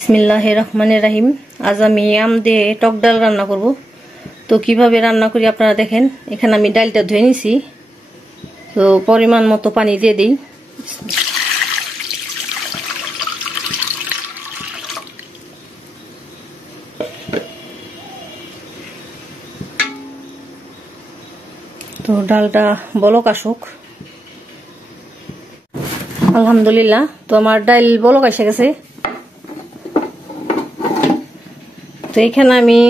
বিসমিল্লাহির রহমানির রহিম। আজ আমি আম দিয়ে টক ডাল রান্না করব। তো কিভাবে রান্না করি আপনারা দেখেন। এখানে আমি ডালটা ধুয়ে নিছি। তো পরিমাণ মতো পানি দিয়ে দিই। তো ডালটা বলক আসুক। আলহামদুলিল্লাহ, তো আমার ডাল বলক এসে গেছে। তো এখানে আমি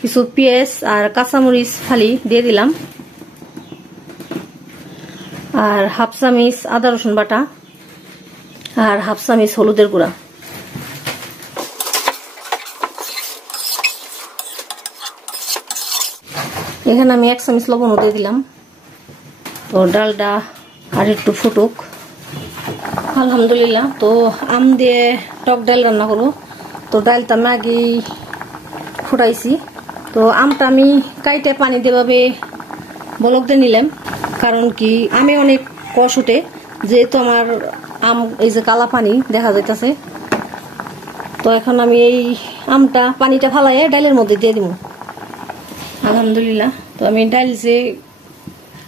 কিছু পেঁয়াজ আর কাঁচামরিচ ফালি দিয়ে দিলাম, আর হাফ চামচ আদা রসুন বাটা, আর হাফ চামচ হলুদের গুঁড়া। এখানে আমি 1 চামচ লবণও দিয়ে দিলাম। তো ডালটা আর একটু ফুটুক। আলহামদুলিল্লাহ, তো আম দিয়ে টক ডাল রান্না করবো। তো ডালটা আমি আগেই ফুটাইছি। তো আমটা আমি কাইটে পানি দেভাবে বলক দিয়ে নিলাম, কারণ কি আমে অনেক কষ উঠে, যেহেতু আমার আম এই যে কালা পানি দেখা যাইতেছে। তো এখন আমি এই আমটা পানিটা ফালাইয়া ডালের মধ্যে দিয়ে দিব। আলহামদুলিল্লাহ, তো আমি ডাল যে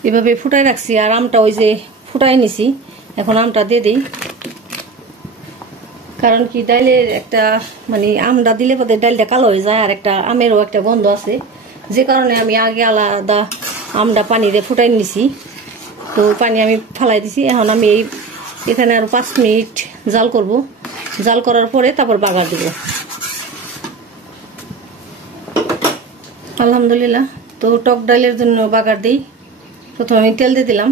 এভাবে ফুটাই রাখছি আর আমটা ওই যে ফুটাই নিছি, এখন আমটা দিয়ে দিই। কারণ কি ডালের একটা মানে আমটা দিলে পরে ডালটা কালো হয়ে যায়, আর একটা আমেরও একটা গন্ধ আছে, যে কারণে আমি আগে আলাদা আমটা পানি দিয়ে ফুটাই নিছি। তো পানি আমি ফালাই দিছি। এখন আমি এখানে আরো 5 মিনিট জাল করব। জাল করার পরে তারপর বাগার দিব। আলহামদুলিল্লাহ, তো টক ডালের জন্য বাগার দিই। প্রথমে আমি তেল দিয়ে দিলাম,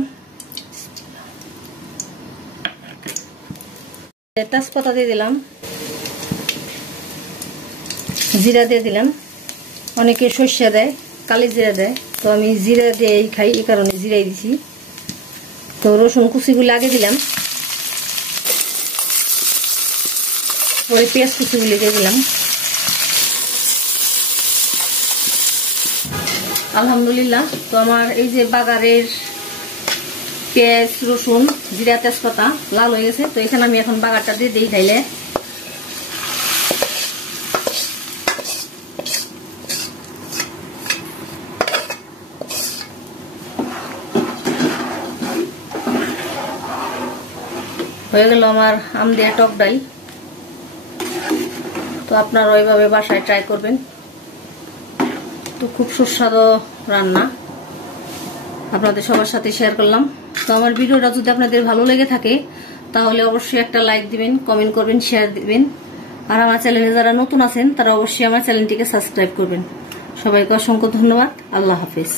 তেজপাতা দিয়ে দিলাম, জিরা দিয়ে দিলাম। অনেকে সর্ষে দেয়, কালি জিরা দেয়, তো আমি জিরা দিয়ে খাই, এই কারণে জিরাই দিছি। তো রসুন কুচিগুলো আগে দিলাম, পরে পেঁয়াজ কুচিগুলি দিয়ে দিলাম। আলহামদুলিল্লাহ, তো আমার এই যে বাগারের পেঁয়াজ রসুন জিরা তেজপাতা লাল হয়ে গেছে। তো এখানে আমি এখন বাগারটা দিয়ে দিই ঢাইলে। হয়ে গেল আমার আম দিয়ে টক ডাল। তো আপনারা ওইভাবে বাসায় ট্রাই করবেন। তো খুব সুস্বাদু রান্না, আপনাদের সবার সাথে শেয়ার করলাম। তো আমার ভিডিওটা যদি আপনাদের ভালো লেগে থাকে তাহলে অবশ্যই একটা লাইক দিবেন, কমেন্ট করবেন, শেয়ার দিবেন। আর আমার চ্যানেলে যারা নতুন আছেন তারা অবশ্যই আমার চ্যানেলটিকে সাবস্ক্রাইব করবেন। সবাইকে অসংখ্য ধন্যবাদ। আল্লাহ হাফেজ।